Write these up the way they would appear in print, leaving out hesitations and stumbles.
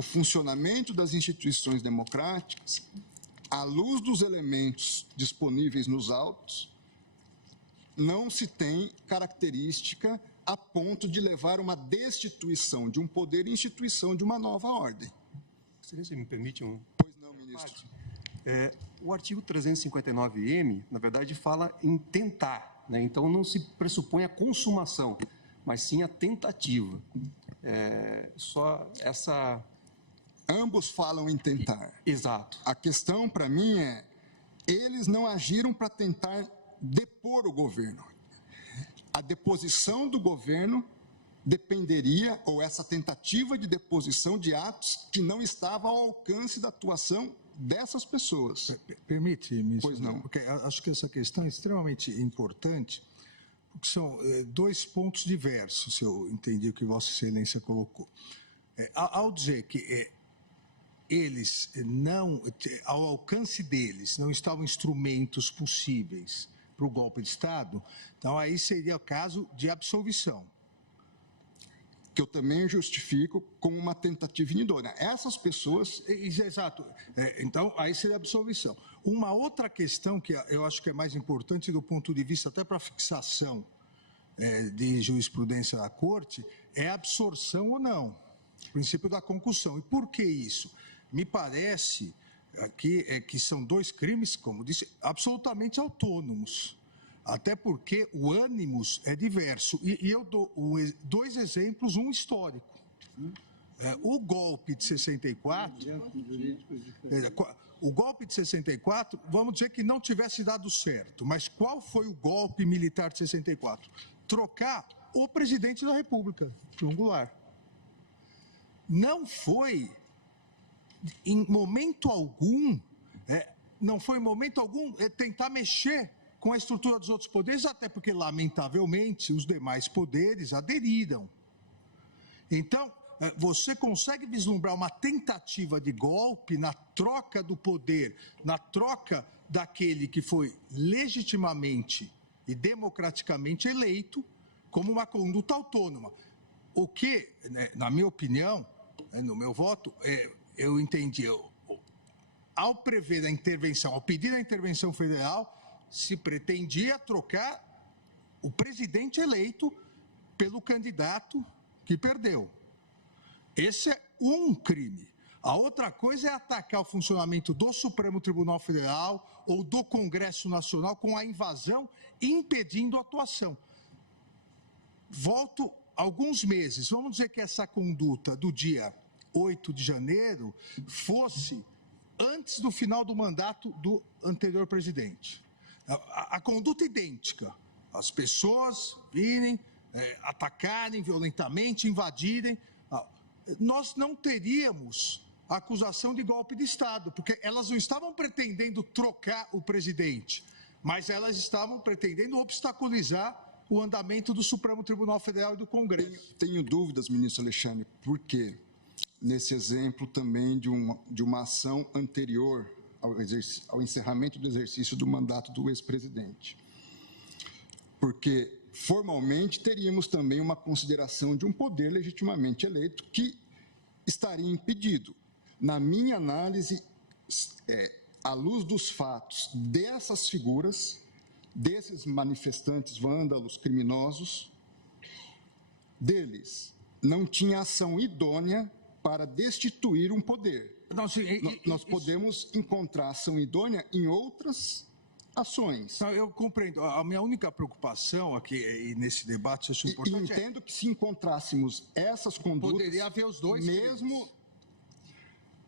o funcionamento das instituições democráticas, à luz dos elementos disponíveis nos autos, não se tem característica a ponto de levar uma destituição de um poder e instituição de uma nova ordem. Excelência, me permite um... Pois não, ministro. O artigo 359-M, na verdade, fala em tentar, né? Então não se pressupõe a consumação, mas sim a tentativa. Só essa... Ambos falam em tentar. Exato. A questão, para mim, é: eles não agiram para tentar depor o governo. A deposição do governo dependeria, ou essa tentativa de deposição de atos que não estavam ao alcance da atuação dessas pessoas. Permite, ministro? Pois não. Porque acho que essa questão é extremamente importante, porque são dois pontos diversos, se eu entendi o que Vossa Excelência colocou. Ao dizer que eles não, ao alcance deles, não estavam instrumentos possíveis para o golpe de Estado, então aí seria o caso de absolvição. Que eu também justifico como uma tentativa inidônea. Essas pessoas... Exato. Então, aí seria absolvição. Uma outra questão que eu acho que é mais importante do ponto de vista até para a fixação de jurisprudência da Corte é a absorção ou não. O princípio da concussão. E por que isso? Me parece que são dois crimes, como disse, absolutamente autônomos. Até porque o ânimos é diverso. E eu dou dois exemplos, um histórico. O golpe de 64... O golpe de 64, vamos dizer que não tivesse dado certo. Mas qual foi o golpe militar de 64? Trocar o presidente da República, João Goulart. Não foi, em momento algum, tentar mexer com a estrutura dos outros poderes, até porque, lamentavelmente, os demais poderes aderiram. Então, você consegue vislumbrar uma tentativa de golpe na troca do poder, na troca daquele que foi legitimamente e democraticamente eleito, como uma conduta autônoma. O que, na minha opinião, no meu voto, eu entendi, ao prever a intervenção, ao pedir a intervenção federal, se pretendia trocar o presidente eleito pelo candidato que perdeu. Esse é um crime. A outra coisa é atacar o funcionamento do Supremo Tribunal Federal ou do Congresso Nacional com a invasão, impedindo a atuação. Volto alguns meses. Vamos dizer que essa conduta do dia 8 de janeiro fosse antes do final do mandato do anterior presidente. A conduta idêntica. As pessoas virem, atacarem violentamente, invadirem. Nós não teríamos acusação de golpe de Estado, porque elas não estavam pretendendo trocar o presidente, mas elas estavam pretendendo obstaculizar o andamento do Supremo Tribunal Federal e do Congresso. Tenho dúvidas, ministro Alexandre, por quê? Nesse exemplo também de uma ação anterior ao encerramento do exercício do mandato do ex-presidente. Porque, formalmente, teríamos também uma consideração de um poder legitimamente eleito que estaria impedido. Na minha análise, à luz dos fatos dessas figuras, desses manifestantes vândalos, criminosos, deles não tinha ação idônea para destituir um poder. Nós podemos encontrar ação idônea em outras ações. Eu compreendo. A minha única preocupação aqui nesse debate, acho importante. E entendo que se encontrássemos essas condutas, poderia haver os dois mesmo crimes.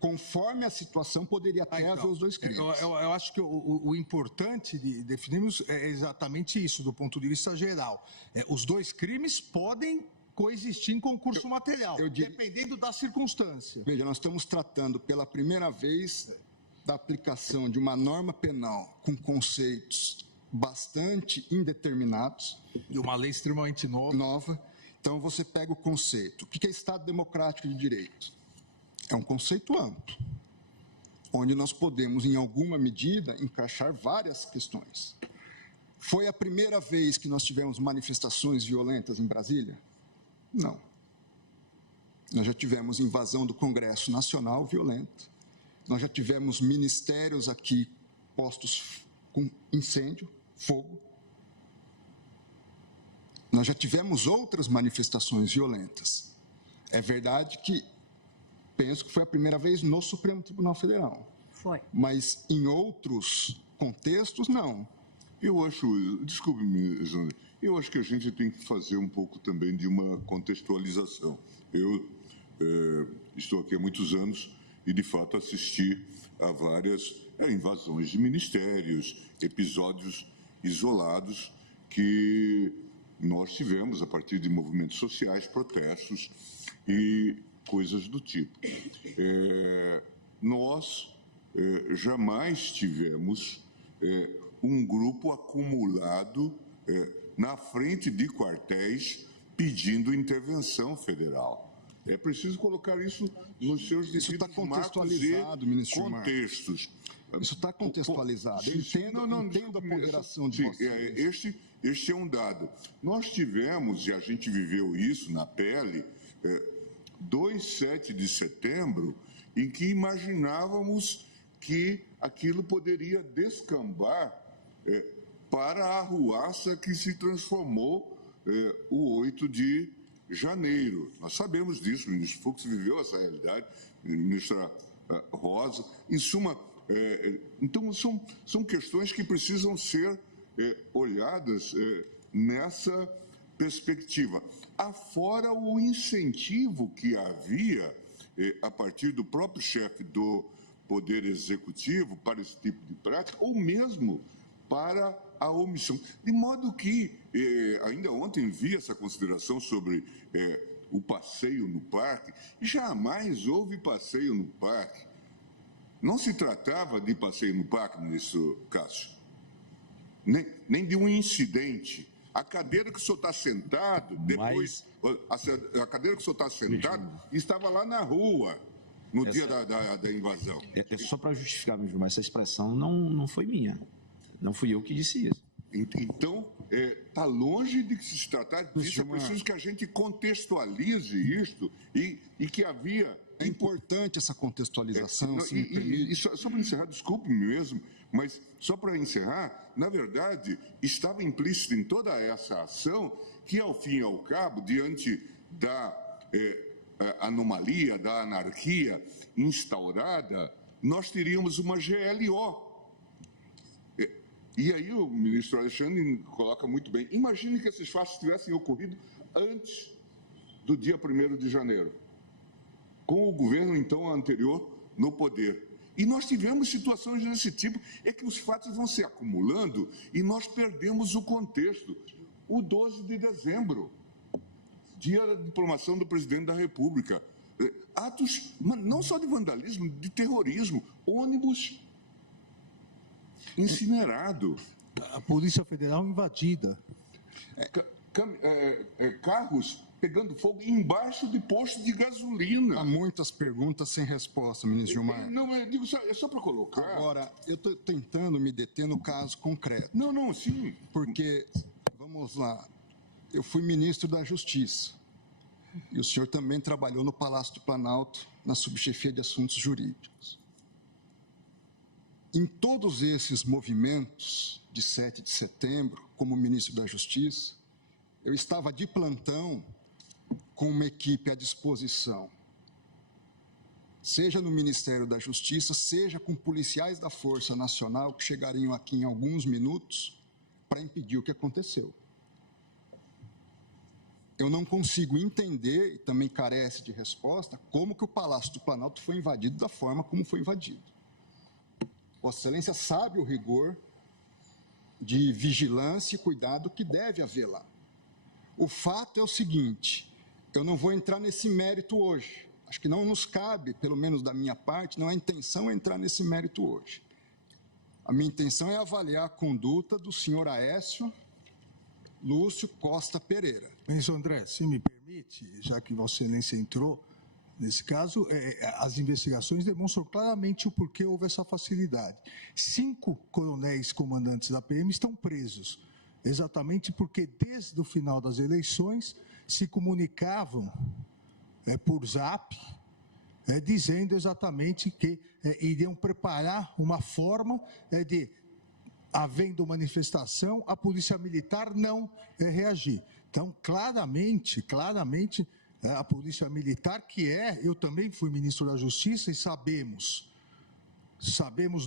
Conforme a situação, poderia até haver os dois crimes. Eu acho que o importante de definirmos é exatamente isso, do ponto de vista geral. Os dois crimes podem coexistir em concurso material, dependendo da circunstância. Veja, nós estamos tratando pela primeira vez da aplicação de uma norma penal com conceitos bastante indeterminados. E uma lei extremamente nova. Então, você pega o conceito. O que é Estado Democrático de Direito? É um conceito amplo, onde nós podemos, em alguma medida, encaixar várias questões. Foi a primeira vez que nós tivemos manifestações violentas em Brasília? Não. Nós já tivemos invasão do Congresso Nacional violenta. Nós já tivemos ministérios aqui postos com incêndio, fogo. Nós já tivemos outras manifestações violentas. É verdade que penso que foi a primeira vez no Supremo Tribunal Federal. Foi. Mas em outros contextos, não. Eu acho, desculpe-me, Zandra, eu acho que a gente tem que fazer um pouco também de uma contextualização. Eu estou aqui há muitos anos e, de fato, assisti a várias invasões de ministérios, episódios isolados que nós tivemos a partir de movimentos sociais, protestos e coisas do tipo. Nós jamais tivemos um grupo acumulado na frente de quartéis pedindo intervenção federal. É preciso colocar isso nos seus devidos marcos e contextos. Isso está contextualizado. Eu entendo a ponderação de vocês. Este é um dado. Nós tivemos, e a gente viveu isso na pele, 7 de setembro, em que imaginávamos que aquilo poderia descambar para a arruaça que se transformou o 8 de janeiro. Nós sabemos disso, o ministro Fux viveu essa realidade, a ministra Rosa. Em suma, então são questões que precisam ser olhadas nessa perspectiva. Afora o incentivo que havia a partir do próprio chefe do Poder Executivo para esse tipo de prática, ou mesmo para a omissão. De modo que, ainda ontem vi essa consideração sobre o passeio no parque. Jamais houve passeio no parque. Não se tratava de passeio no parque, ministro Cássio, nem de um incidente. A cadeira que o senhor está sentado, depois, a cadeira que o senhor está sentado, estava lá na rua, no dia da invasão. Só para justificar mesmo, mas essa expressão não foi minha. Não fui eu que disse isso. Então, está longe de se tratar disso. É preciso que a gente contextualize isto e que havia... É importante essa contextualização, se me permite. Só para encerrar, desculpe-me mesmo, mas só para encerrar, na verdade, estava implícito em toda essa ação que, ao fim e ao cabo, diante da anomalia, da anarquia instaurada, nós teríamos uma GLO. E aí o ministro Alexandre coloca muito bem. Imagine que esses fatos tivessem ocorrido antes do dia 1º de janeiro, com o governo, então, anterior no poder. E nós tivemos situações desse tipo, é que os fatos vão se acumulando e nós perdemos o contexto. O 12 de dezembro, dia da diplomação do presidente da República. Atos, não só de vandalismo, de terrorismo, ônibus incinerado. A Polícia Federal invadida. Carros pegando fogo embaixo de posto de gasolina. Há muitas perguntas sem resposta, ministro Gilmar. Não, eu digo só para colocar. Agora, eu estou tentando me deter no caso concreto. Não, sim. Porque, vamos lá, eu fui ministro da Justiça. E o senhor também trabalhou no Palácio do Planalto, na subchefia de assuntos jurídicos. Em todos esses movimentos de 7 de setembro, como ministro da Justiça, eu estava de plantão com uma equipe à disposição, seja no Ministério da Justiça, seja com policiais da Força Nacional que chegariam aqui em alguns minutos para impedir o que aconteceu. Eu não consigo entender, e também carece de resposta, como que o Palácio do Planalto foi invadido da forma como foi invadido. Vossa Excelência sabe o rigor de vigilância e cuidado que deve haver lá. O fato é o seguinte, eu não vou entrar nesse mérito hoje. Acho que não nos cabe, pelo menos da minha parte, não é intenção entrar nesse mérito hoje. A minha intenção é avaliar a conduta do senhor Aécio Lúcio Costa Pereira. Ministro André, se me permite, já que Vossa Excelência entrou, nesse caso, as investigações demonstram claramente o porquê houve essa facilidade. 5 coronéis comandantes da PM estão presos, exatamente porque desde o final das eleições se comunicavam por zap, dizendo exatamente que iriam preparar uma forma de, havendo manifestação, a Polícia Militar não reagir. Então, claramente, a Polícia Militar, eu também fui ministro da Justiça e sabemos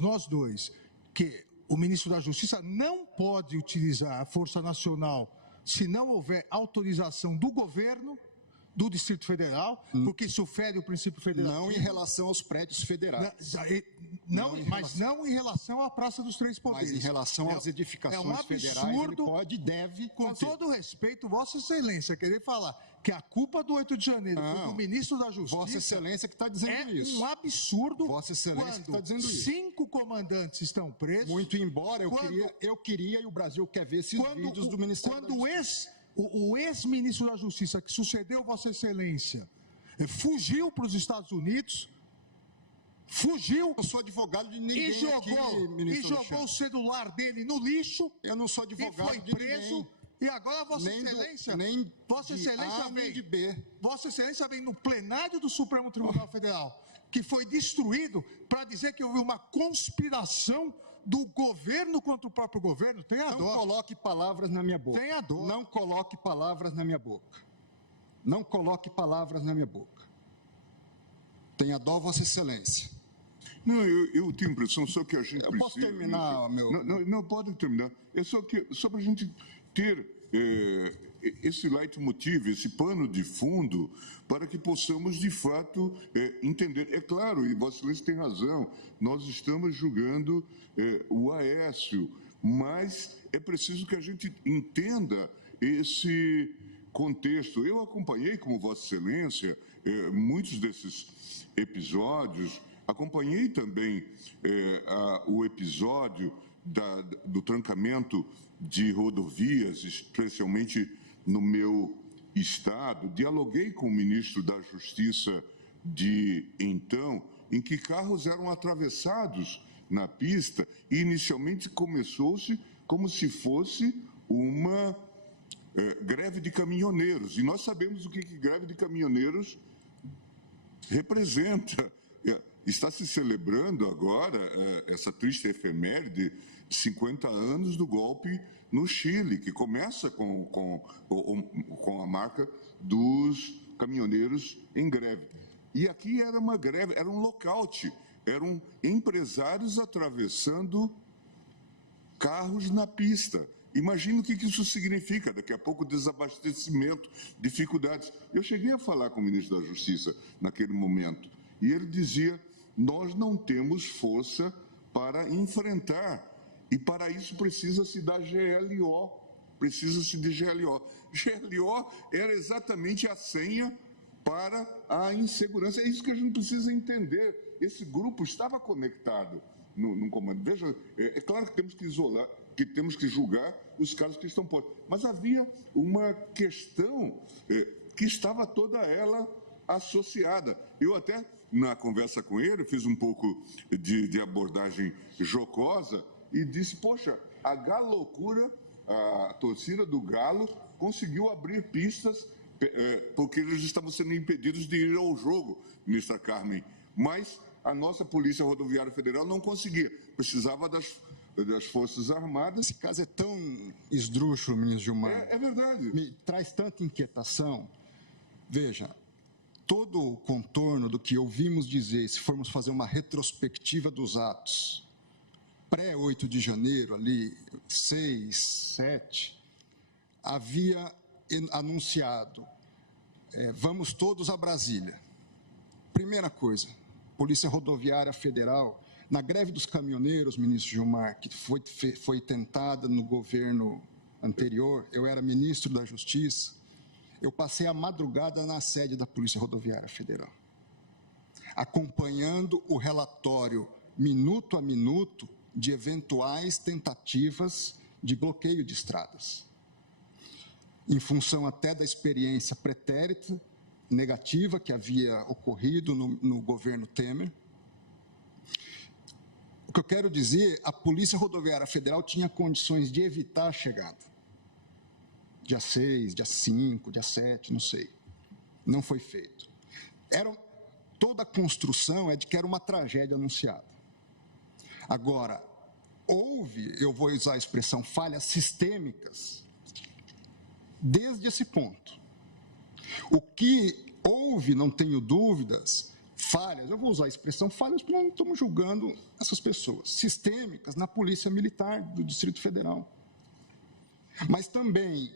nós dois, que o ministro da Justiça não pode utilizar a Força Nacional se não houver autorização do governo do Distrito Federal, porque isso fere o princípio federal. Não em relação aos prédios federais. Mas não em relação à Praça dos Três Poderes. Mas em relação às edificações federais, ele pode e deve com fazer. todo respeito, Vossa Excelência, querer falar que a culpa do 8 de janeiro foi do ministro da Justiça... Vossa Excelência que está dizendo isso. É um absurdo. Vossa Excelência que está dizendo isso. 5 comandantes estão presos... Muito embora eu queria e o Brasil quer ver esses vídeos do Ministério da Justiça. O ex-ministro da Justiça, que sucedeu Vossa Excelência, fugiu para os Estados Unidos, Eu sou advogado de ninguém e jogou o celular dele no lixo. Eu não sou advogado e foi preso. E agora Vossa Excelência Vossa Excelência vem no plenário do Supremo Tribunal Federal, que foi destruído, para dizer que houve uma conspiração do governo contra o próprio governo. Tenha dó. Não coloque palavras na minha boca. Tenha dó. Não coloque palavras na minha boca. Não coloque palavras na minha boca. Tenha dó, Vossa Excelência. Não, eu tenho a impressão só que a gente precisa... Posso terminar, meu... Não, pode terminar. É só para a gente ter esse leitmotiv, esse pano de fundo, para que possamos, de fato, entender. É claro, e Vossa Excelência tem razão, nós estamos julgando o Aécio, mas é preciso que a gente entenda esse contexto. Eu acompanhei, como Vossa Excelência, muitos desses episódios, acompanhei também o episódio do trancamento de rodovias, especialmente no meu estado. Dialoguei com o ministro da Justiça de então, em que carros eram atravessados na pista e inicialmente começou-se como se fosse uma greve de caminhoneiros. E nós sabemos o que greve de caminhoneiros representa. Está se celebrando agora essa triste efeméride de 50 anos do golpe no Chile, que começa com a marca dos caminhoneiros em greve. E aqui era uma greve, era um lockout, eram empresários atravessando carros na pista. Imagina o que isso significa, daqui a pouco desabastecimento, dificuldades. Eu cheguei a falar com o ministro da Justiça naquele momento, e ele dizia: nós não temos força para enfrentar, e para isso precisa-se da GLO, precisa-se de GLO. GLO era exatamente a senha para a insegurança. É isso que a gente precisa entender. Esse grupo estava conectado no comando. Veja, é claro que temos que isolar, que temos que julgar os casos que estão postos, mas havia uma questão que estava toda ela associada. Eu até, na conversa com ele, fiz um pouco de abordagem jocosa e disse: poxa, a Galocura, a torcida do Galo, conseguiu abrir pistas porque eles estavam sendo impedidos de ir ao jogo, ministra Carmen. Mas a nossa Polícia Rodoviária Federal não conseguia, precisava das Forças Armadas. Esse caso é tão esdrúxulo, ministro Gilmar. É verdade. Me traz tanta inquietação. Veja, todo o contorno do que ouvimos dizer, se formos fazer uma retrospectiva dos atos, pré-8 de janeiro, ali, 6, 7, havia anunciado, vamos todos a Brasília. Primeira coisa, Polícia Rodoviária Federal, na greve dos caminhoneiros, ministro Gilmar, que foi tentada no governo anterior, eu era ministro da Justiça, eu passei a madrugada na sede da Polícia Rodoviária Federal, acompanhando o relatório minuto a minuto de eventuais tentativas de bloqueio de estradas, em função até da experiência pretérita, negativa, que havia ocorrido no governo Temer. O que eu quero dizer, a Polícia Rodoviária Federal tinha condições de evitar a chegada. Dia 6, dia 5, dia 7, não sei. Não foi feito. Toda a construção é de que era uma tragédia anunciada. Agora, houve, eu vou usar a expressão, falhas sistêmicas desde esse ponto. O que houve, não tenho dúvidas, falhas, eu vou usar a expressão falhas porque não estamos julgando essas pessoas, sistêmicas na Polícia Militar do Distrito Federal. Mas também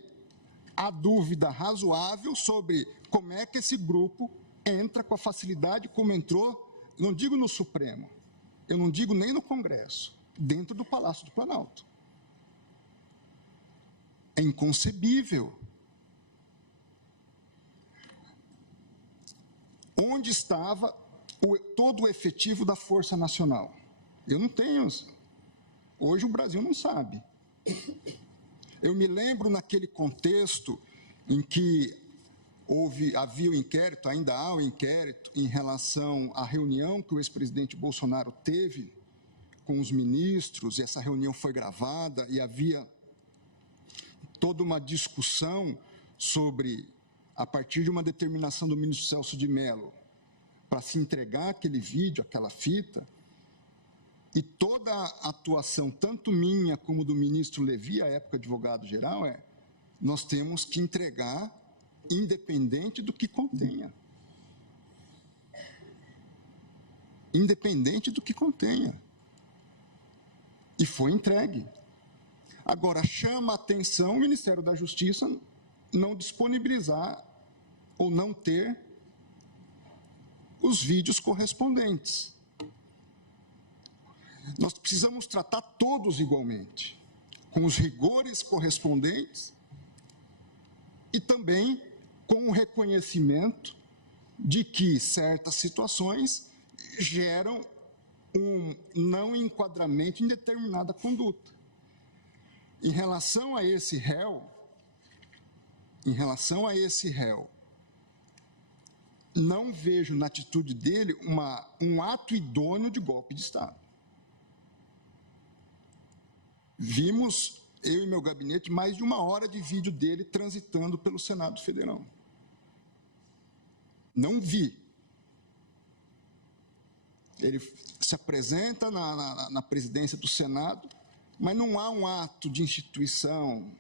há dúvida razoável sobre como é que esse grupo entra com a facilidade como entrou, não digo no Supremo, eu não digo nem no Congresso, dentro do Palácio do Planalto. É inconcebível. Onde estava todo o efetivo da Força Nacional? Eu não tenho. Hoje o Brasil não sabe. Eu me lembro naquele contexto em que havia o inquérito, ainda há o inquérito, em relação à reunião que o ex-presidente Bolsonaro teve com os ministros, e essa reunião foi gravada, e havia toda uma discussão sobre, a partir de uma determinação do ministro Celso de Mello, para se entregar aquele vídeo, aquela fita, e toda a atuação, tanto minha como do ministro Levi, à época advogado-geral, nós temos que entregar independente do que contenha. Independente do que contenha. E foi entregue. Agora, chama a atenção o Ministério da Justiça não disponibilizar ou não ter os vídeos correspondentes. Nós precisamos tratar todos igualmente, com os rigores correspondentes e também com o reconhecimento de que certas situações geram um não enquadramento em determinada conduta. Em relação a esse réu, não vejo na atitude dele um ato idôneo de golpe de Estado. Vimos, eu e meu gabinete, mais de 1 hora de vídeo dele transitando pelo Senado Federal. Não vi. Ele se apresenta na presidência do Senado, mas não há um ato de instituição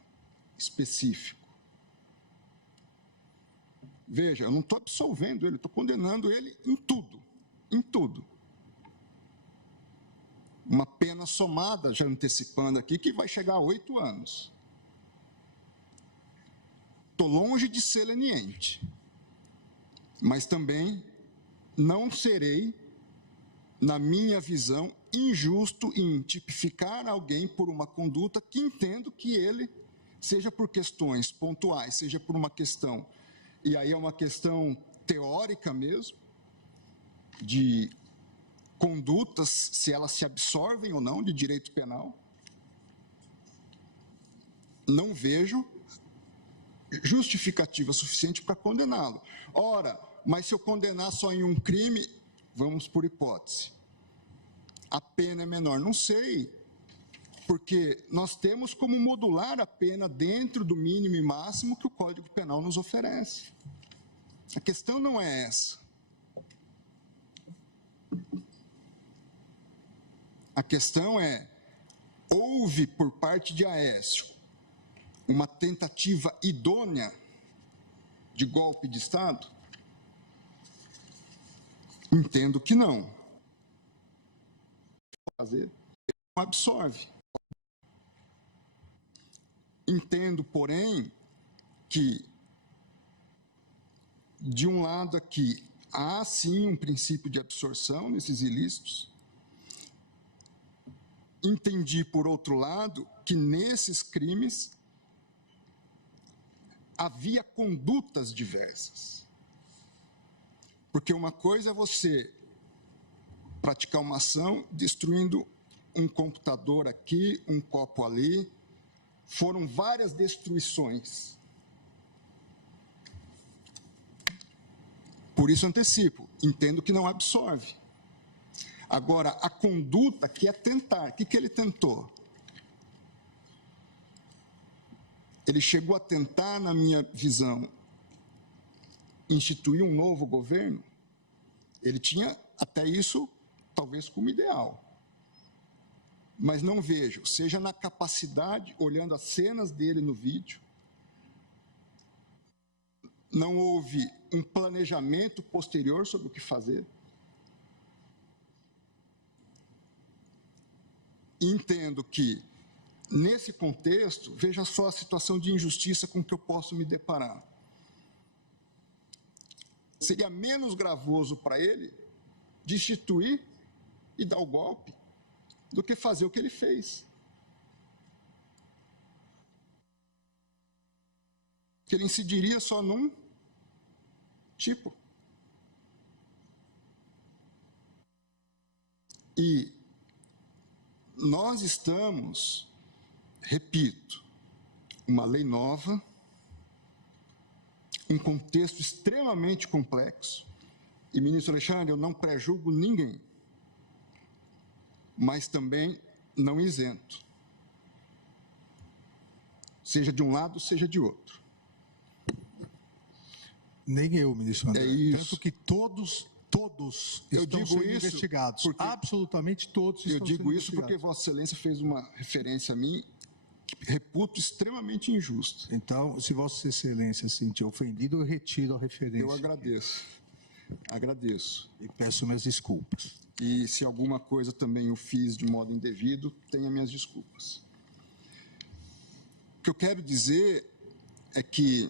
específico. Veja, eu não estou absolvendo ele, estou condenando ele em tudo, em tudo. Uma pena somada, já antecipando aqui, que vai chegar a 8 anos. Estou longe de ser leniente, mas também não serei, na minha visão, injusto em tipificar alguém por uma conduta que entendo que ele, seja por questões pontuais, seja por uma questão, e aí é uma questão teórica mesmo, de condutas, se elas se absorvem ou não de direito penal, não vejo justificativa suficiente para condená-lo. Ora, mas se eu condenar só em um crime, vamos por hipótese, a pena é menor. Não sei, porque nós temos como modular a pena dentro do mínimo e máximo que o Código Penal nos oferece. A questão não é essa. A questão é, houve por parte de Aécio uma tentativa idônea de golpe de Estado? Entendo que não. Fazer, não absorve. Entendo, porém, que, de um lado aqui, há sim um princípio de absorção nesses ilícitos. Entendi, por outro lado, que nesses crimes havia condutas diversas. Porque uma coisa é você praticar uma ação destruindo um computador aqui, um copo ali. Foram várias destruições. Por isso antecipo, entendo que não absorve. Agora, a conduta que é tentar, o que ele tentou? Ele chegou a tentar, na minha visão, instituir um novo governo? Ele tinha até isso, talvez, como ideal. Mas não vejo, seja na capacidade, olhando as cenas dele no vídeo, não houve um planejamento posterior sobre o que fazer. Entendo que, nesse contexto, veja só a situação de injustiça com que eu posso me deparar. Seria menos gravoso para ele destituir e dar o golpe do que fazer o que ele fez. Que ele incidiria só num tipo. E nós estamos, repito, uma lei nova, um contexto extremamente complexo. E, ministro Alexandre, eu não prejulgo ninguém, mas também não isento. Seja de um lado, seja de outro. Nem eu, ministro André. É isso. Tanto que todos Eu estão digo sendo isso investigados. porque- Absolutamente todos Eu estão digo sendo isso porque investigados. Vossa Excelência fez uma referência a mim que reputo extremamente injusta. Então, se Vossa Excelência se sentir ofendido, eu retiro a referência. Eu agradeço. Agradeço. E peço minhas desculpas. E se alguma coisa também eu fiz de modo indevido, tenha minhas desculpas. O que eu quero dizer é que